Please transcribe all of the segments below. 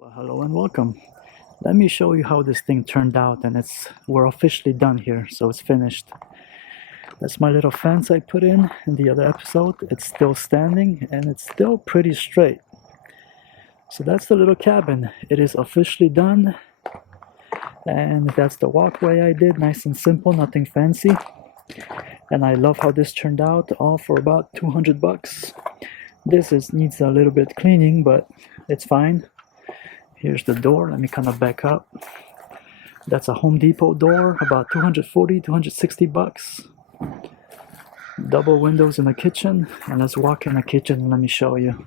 Well, hello and welcome. Let me show you how this thing turned out, and we're officially done here, so it's finished. That's my little fence I put in the other episode. It's still standing and it's still pretty straight. So that's the little cabin. It is officially done, and that's the walkway I did, nice and simple, nothing fancy. And I love how this turned out, all for about 200 bucks. Needs a little bit cleaning, but it's fine. Here's the door. Let me kind of back up. That's a Home Depot door, about 240, 260 bucks. Double windows in the kitchen. And let's walk in the kitchen and let me show you.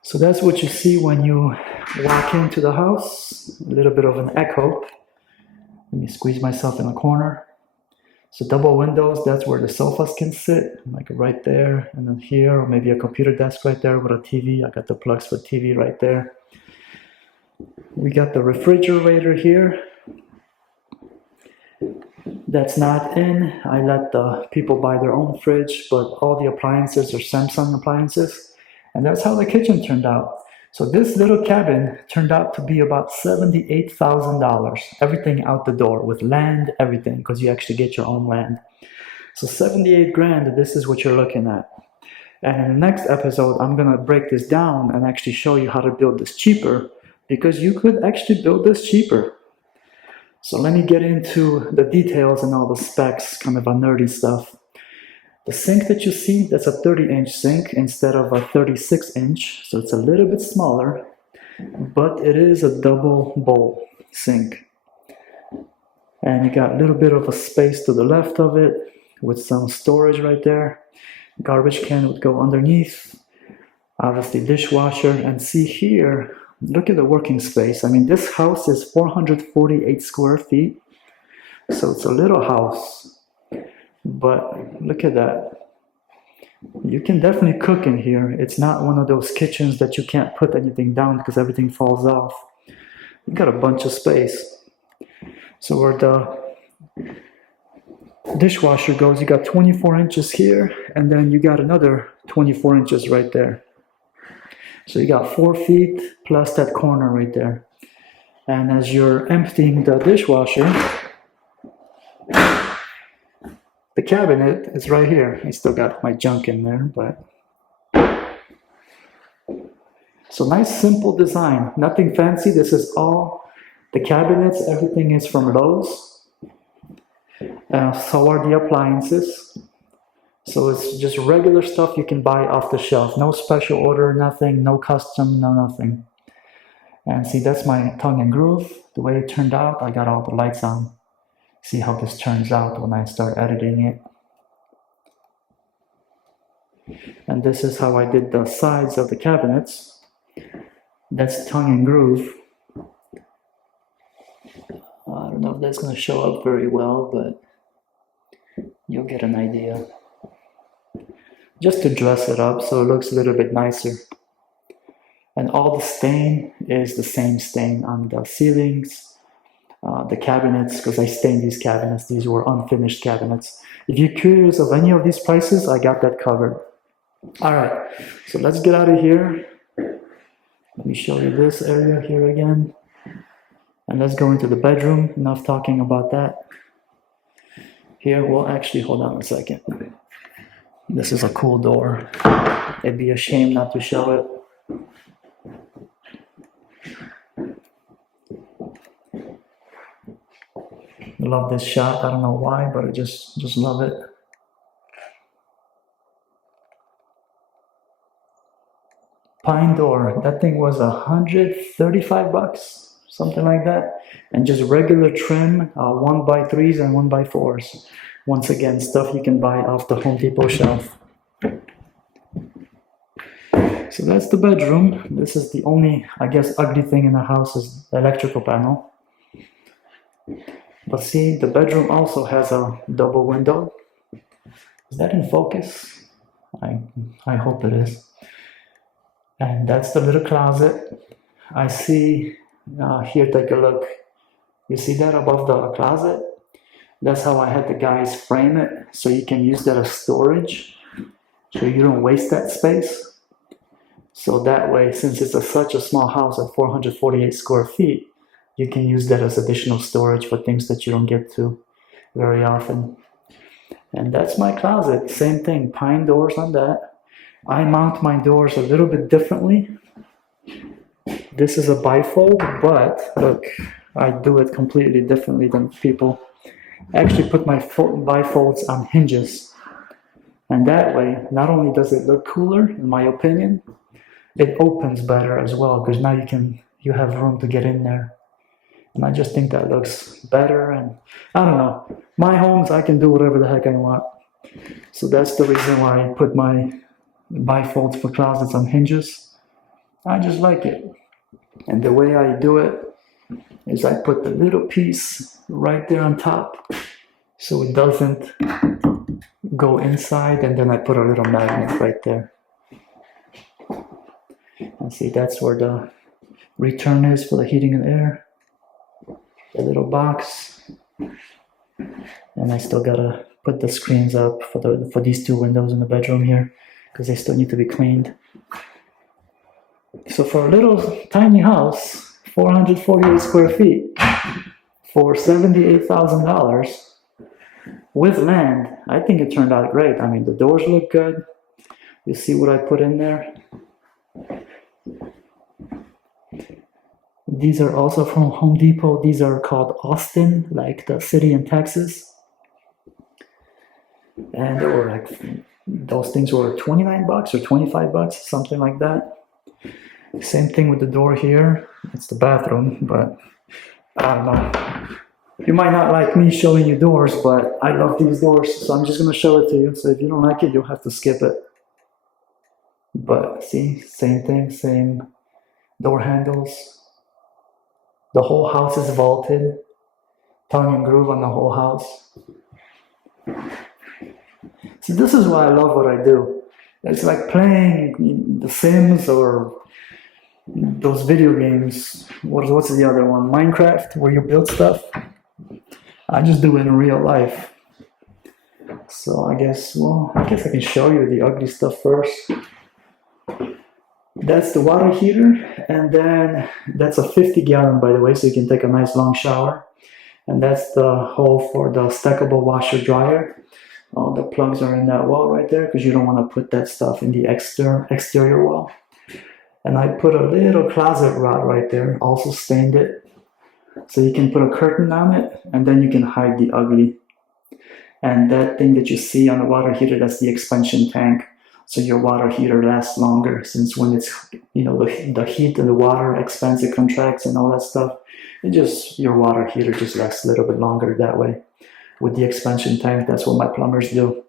So that's what you see when you walk into the house. A little bit of an echo. Let me squeeze myself in a corner. So double windows, that's where the sofas can sit, like right there, and then here, or maybe a computer desk right there with a TV. I got the plugs for TV right there. We got the refrigerator here. That's not in. I let the people buy their own fridge, but all the appliances are Samsung appliances. And that's how the kitchen turned out. So this little cabin turned out to be about $78,000. Everything out the door with land, everything, because you actually get your own land. So 78 grand, this is what you're looking at. And in the next episode, I'm gonna break this down and actually show you how to build this cheaper, because you could actually build this cheaper. So let me get into the details and all the specs, kind of a nerdy stuff. The sink that you see, that's a 30-inch sink instead of a 36-inch, so it's a little bit smaller, but it is a double bowl sink. And you got a little bit of a space to the left of it with some storage right there. Garbage can would go underneath, obviously dishwasher, and see here, look at the working space. I mean, this house is 448 square feet, so it's a little house. But look at that. You can definitely cook in here. It's not one of those kitchens that you can't put anything down because everything falls off. You got a bunch of space. So where the dishwasher goes, you got 24 inches here, and then you got another 24 inches right there. So you got 4 feet plus that corner right there. And as you're emptying the dishwasher, the cabinet is right here. I still got my junk in there, but... So nice, simple design. Nothing fancy. This is all the cabinets. Everything is from Lowe's. So are the appliances. So it's just regular stuff you can buy off the shelf. No special order, nothing, no custom, no nothing. And see, that's my tongue and groove. The way it turned out, I got all the lights on. See how this turns out when I start editing it. And this is how I did the sides of the cabinets. That's tongue and groove. I don't know if that's going to show up very well, but you'll get an idea. Just to dress it up so it looks a little bit nicer. And all the stain is the same stain on the ceilings, the cabinets, because I stained these cabinets. These were unfinished cabinets. If you're curious of any of these prices, I got that covered. All right, so let's get out of here. Let me show you this area here again. And let's go into the bedroom. Enough talking about that. Here, well, actually, hold on a second. This is a cool door. It'd be a shame not to show it. I love this shot. I don't know why, but I just love it. Pine door. That thing was 135 bucks, something like that. And just regular trim, 1x3s and 1x4s. Once again, stuff you can buy off the Home Depot shelf. So that's the bedroom. This is the only, I guess, ugly thing in the house is the electrical panel. But see, the bedroom also has a double window. Is that in focus? I hope it is. And that's the little closet. I see, here, take a look. You see that above the closet? That's how I had the guys frame it, so you can use that as storage, so you don't waste that space. So that way, since it's such a small house at 448 square feet, you can use that as additional storage for things that you don't get to very often. And that's my closet. Same thing, pine doors on that. I mount my doors a little bit differently. This is a bifold, but look, I do it completely differently than people. I actually put my bifolds on hinges. And that way, not only does it look cooler, in my opinion, it opens better as well, because now you have room to get in there. And I just think that looks better, and I don't know. My homes, I can do whatever the heck I want. So that's the reason why I put my bifolds for closets on hinges. I just like it. And the way I do it is I put the little piece right there on top so it doesn't go inside, and then I put a little magnet right there. And see, that's where the return is for the heating and air. The little box. And I still gotta put the screens up for these two windows in the bedroom here, because they still need to be cleaned. So for a little tiny house, 448 square feet, for $78,000 with land, I think it turned out great. I mean, the doors look good. You see what I put in there? These are also from Home Depot. These are called Austin, like the city in Texas. And they were like, those things were 29 bucks or 25 bucks, something like that. Same thing with the door here. It's the bathroom, but I don't know. You might not like me showing you doors, but I love these doors, so I'm just gonna show it to you. So if you don't like it, you'll have to skip it. But see, same thing, same door handles. The whole house is vaulted, tongue and groove on the whole house. See, this is why I love what I do. It's like playing The Sims or those video games. What's the other one? Minecraft, where you build stuff. I just do it in real life. So I guess I can show you the ugly stuff first. That's the water heater, and then that's a 50-gallon, by the way, so you can take a nice long shower. And that's the hole for the stackable washer dryer. All the plugs are in that wall right there, because you don't want to put that stuff in the exterior wall. And I put a little closet rod right there, also stained it. So you can put a curtain on it, and then you can hide the ugly. And that thing that you see on the water heater, that's the expansion tank. So your water heater lasts longer, since when it's, the heat and the water expands, it contracts and all that stuff. Your water heater just lasts a little bit longer that way. With the expansion tank, that's what my plumbers do.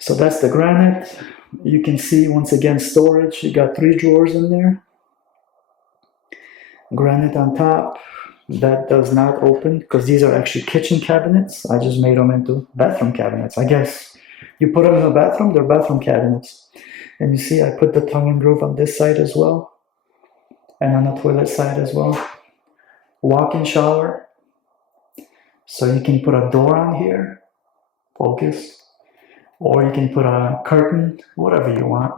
So that's the granite. You can see, once again, storage. You got 3 drawers in there. Granite on top. That does not open, because these are actually kitchen cabinets. I just made them into bathroom cabinets. I guess you put them in the bathroom, they're bathroom cabinets. And you see I put the tongue and groove on this side as well, and on the toilet side as well. Walk-in shower. So you can put a door on here, focus, or you can put a curtain, whatever you want.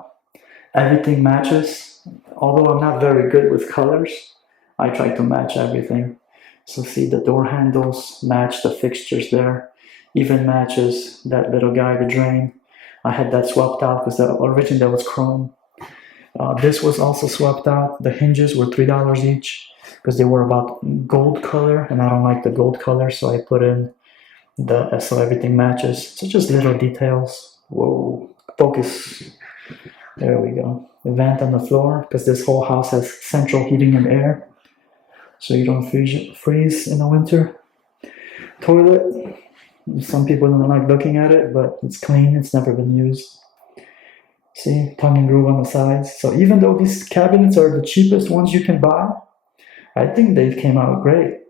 Everything matches. Although I'm not very good with colors, I try to match everything. So see, the door handles match the fixtures there. Even matches that little guy, the drain. I had that swapped out because originally that was chrome. This was also swapped out. The hinges were $3 each because they were about gold color, and I don't like the gold color, so I put in so everything matches. So just little details. Whoa, focus. There we go. The vent on the floor, because this whole house has central heating and air, so you don't freeze in the winter. Toilet. Some people don't like looking at it, but it's clean. It's never been used. See, tongue and groove on the sides. So even though these cabinets are the cheapest ones you can buy, I think they came out great.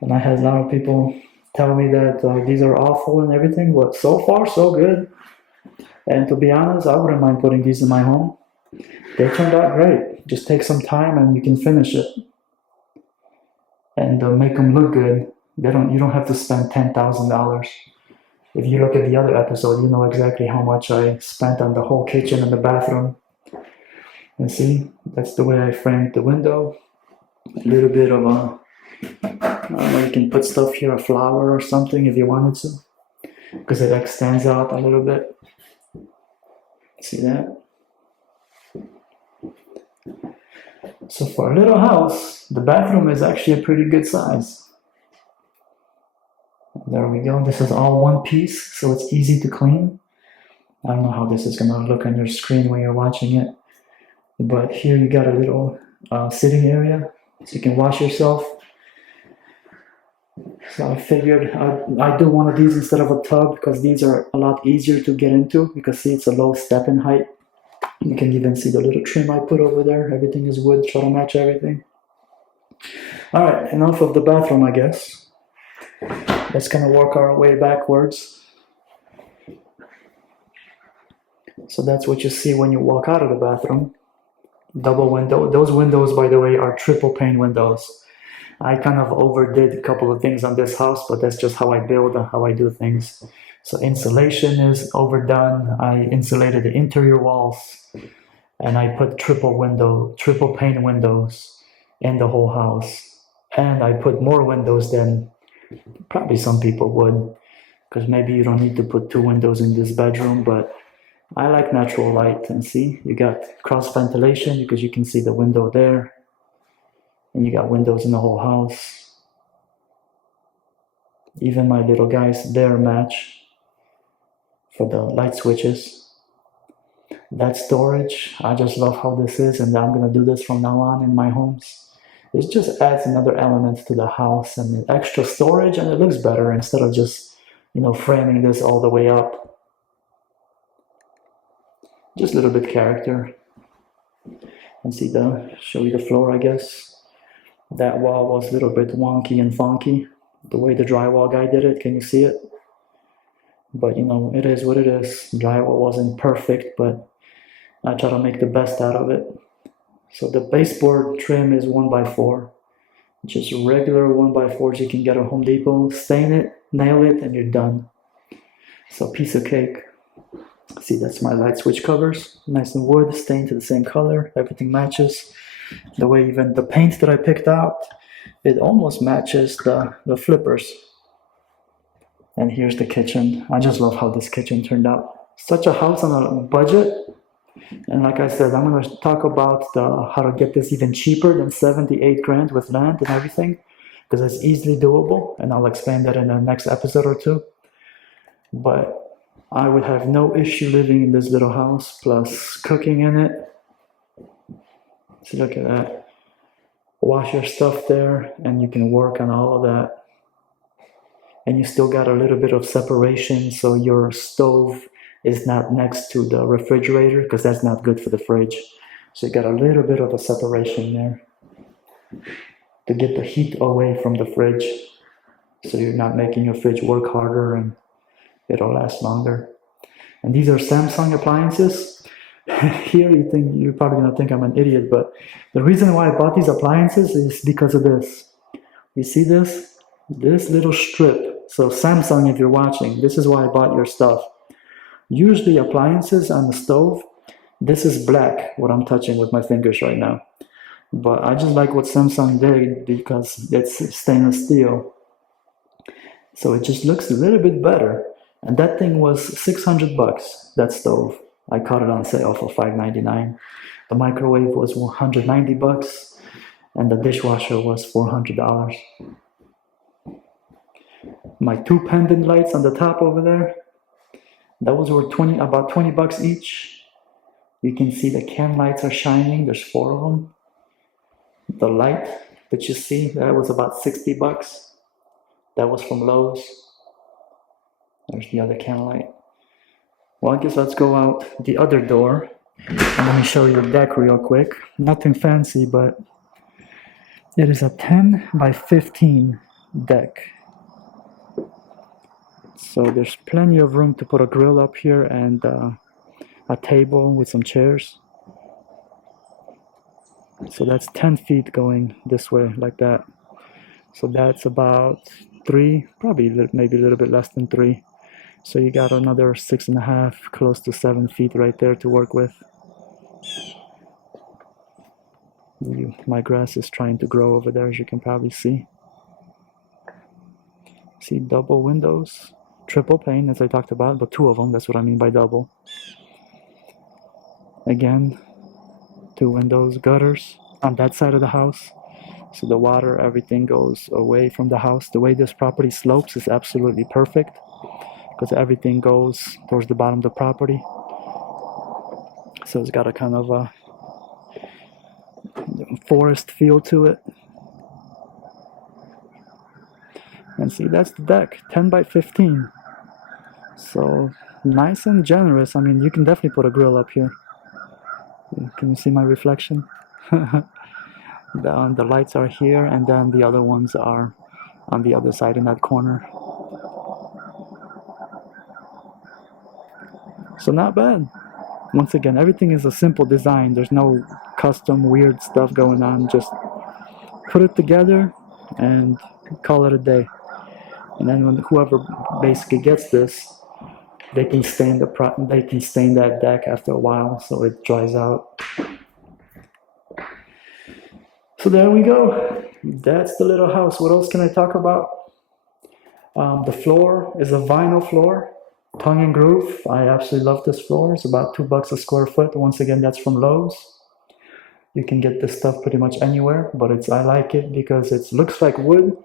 And I had a lot of people tell me that these are awful and everything, but so far so good. And to be honest, I wouldn't mind putting these in my home. They turned out great. Just take some time and you can finish it. And make them look good. You don't have to spend $10,000. If you look at the other episode, you know exactly how much I spent on the whole kitchen and the bathroom. And see, that's the way I framed the window. A little bit of a, I don't know, you can put stuff here, a flower or something if you wanted to, because it extends out a little bit. See that? So for a little house, the bathroom is actually a pretty good size. There we go. This is all one piece, so it's easy to clean. I don't know how this is gonna look on your screen when you're watching it, but here you got a little sitting area, so you can wash yourself. So I figured I'd do one of these instead of a tub, because these are a lot easier to get into, because see, it's a low step in height. You can even see the little trim I put over there. Everything is wood, try to match everything. All right, enough of the bathroom, I guess. Let's kind of work our way backwards. So that's what you see when you walk out of the bathroom. Double window. Those windows, by the way, are triple pane windows. I kind of overdid a couple of things on this house, but that's just how I build, how I do things. So insulation is overdone. I insulated the interior walls, and I put triple pane windows in the whole house. And I put more windows than probably some people would, because maybe you don't need to put 2 windows in this bedroom, but I like natural light. And see, you got cross ventilation because you can see the window there, and you got windows in the whole house. Even my little guys there match for the light switches. That storage, I just love how this is, and I'm gonna do this from now on in my homes. It just adds another element to the house and the extra storage, and it looks better instead of just, framing this all the way up. Just a little bit character. And see, show you the floor, I guess. That wall was a little bit wonky and funky, the way the drywall guy did it. Can you see it? But it is what it is. Drywall wasn't perfect, but I try to make the best out of it. So the baseboard trim is 1x4, just regular 1x4s you can get at Home Depot. Stain it, nail it, and you're done. So piece of cake. See, that's my light switch covers, nice and wood, stained to the same color. Everything matches. The way even the paint that I picked out, it almost matches the flippers. And here's the kitchen. I just love how this kitchen turned out. Such a house on a budget. And like I said, I'm going to talk about how to get this even cheaper than 78 grand with land and everything, because it's easily doable, and I'll explain that in the next episode or 2. But I would have no issue living in this little house, plus cooking in it. See, look at that. Wash your stuff there, and you can work on all of that. And you still got a little bit of separation, so your stove is not next to the refrigerator, because that's not good for the fridge. So you got a little bit of a separation there to get the heat away from the fridge, so you're not making your fridge work harder and it'll last longer. And these are Samsung appliances. Here you're probably gonna think I'm an idiot, but the reason why I bought these appliances is because of this. You see this? This little strip. So Samsung, if you're watching, this is why I bought your stuff. Usually appliances on the stove, this is black, what I'm touching with my fingers right now. But I just like what Samsung did because it's stainless steel. So it just looks a little bit better. And that thing was $600, that stove. I caught it on sale for $5.99. The microwave was $190, and the dishwasher was $400. My 2 pendant lights on the top over there, those were about $20 each. You can see the can lights are shining. There's 4 of them. The light that you see, that was about $60. That was from Lowe's. There's the other can light. Well, I guess let's go out the other door and let me show you the deck real quick. Nothing fancy, but it is a 10 by 15 deck. So there's plenty of room to put a grill up here and a table with some chairs. So that's 10 feet going this way like that. So that's about 3, probably maybe a little bit less than 3. So you got another 6.5, close to 7 feet right there to work with. My grass is trying to grow over there, as you can probably see. See, double windows, triple pane, as I talked about, but 2 of them, that's what I mean by double. Again, 2 windows, gutters on that side of the house. So the water, everything goes away from the house. The way this property slopes is absolutely perfect because everything goes towards the bottom of the property. So it's got a kind of a forest feel to it. And see, that's the deck, 10 by 15. So nice and generous. I mean, you can definitely put a grill up here. Can you see my reflection? The lights are here, and then the other ones are on the other side in that corner. So not bad. Once again, everything is a simple design. There's no custom weird stuff going on. Just put it together and call it a day. And then when whoever basically gets this, they can stain that deck after a while so it dries out. So there we go. That's the little house. What else can I talk about? The floor is a vinyl floor, tongue and groove. I absolutely love this floor. It's about $2 a square foot. Once again, that's from Lowe's. You can get this stuff pretty much anywhere, but I like it because it looks like wood,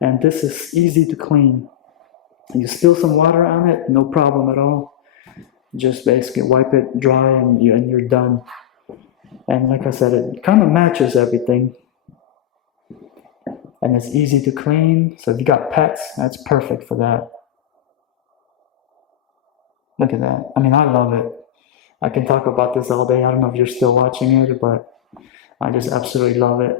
and this is easy to clean. You spill some water on it, no problem at all. Just basically wipe it dry and you're done. And like I said, it kind of matches everything. And it's easy to clean. So if you got pets, that's perfect for that. Look at that. I mean, I love it. I can talk about this all day. I don't know if you're still watching it, but I just absolutely love it.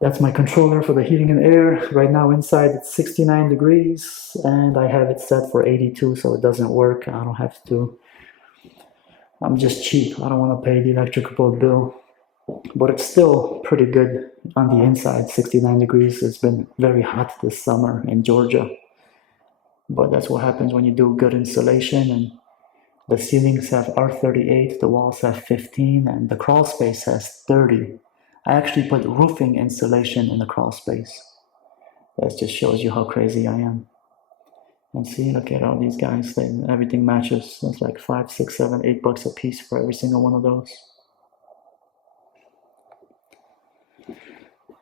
That's my controller for the heating and air. Right now inside it's 69 degrees and I have it set for 82, so it doesn't work. I don't have to. I'm just cheap. I don't want to pay the electrical bill. But it's still pretty good on the inside, 69 degrees. It's been very hot this summer in Georgia. But that's what happens when you do good insulation. And the ceilings have R38, the walls have 15, and the crawl space has 30. I actually put roofing insulation in the crawl space. That just shows you how crazy I am. And see, look at all these guys. Everything matches. It's like $5, $6, $7, $8 a piece for every single one of those.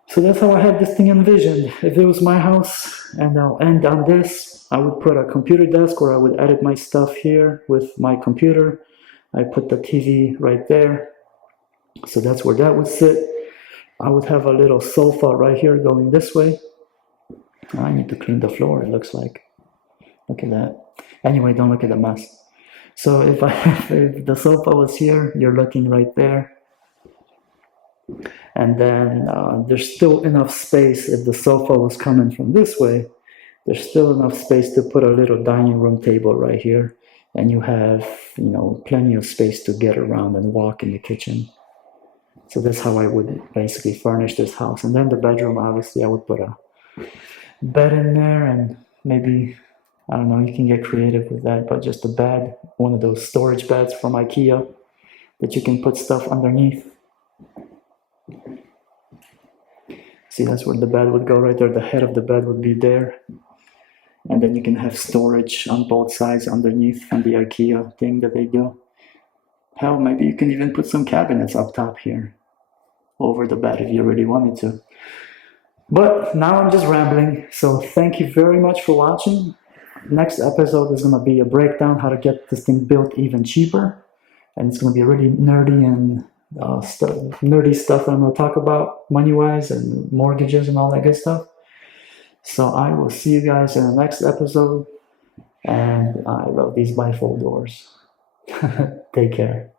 So that's how I have this thing envisioned. If it was my house, and I'll end on this, I would put a computer desk where I would edit my stuff here with my computer. I put the TV right there. So that's where that would sit. I would have a little sofa right here going this way. I need to clean the floor, it looks like. Look at that. Anyway, don't look at the mess. So if the sofa was here, you're looking right there. And then there's still enough space. If the sofa was coming from this way, there's still enough space to put a little dining room table right here. And you have, plenty of space to get around and walk in the kitchen. So that's how I would basically furnish this house. And then the bedroom, obviously, I would put a bed in there and maybe, I don't know, you can get creative with that, but just a bed, one of those storage beds from IKEA that you can put stuff underneath. See, that's where the bed would go right there. The head of the bed would be there. And then you can have storage on both sides underneath from the IKEA thing that they do. Hell, maybe you can even put some cabinets up top here over the bed if you really wanted to. But now I'm just rambling. So thank you very much for watching. Next episode is going to be a breakdown how to get this thing built even cheaper. And it's going to be really nerdy and nerdy stuff that I'm going to talk about money-wise and mortgages and all that good stuff. So I will see you guys in the next episode. And I love these bifold doors. Take care.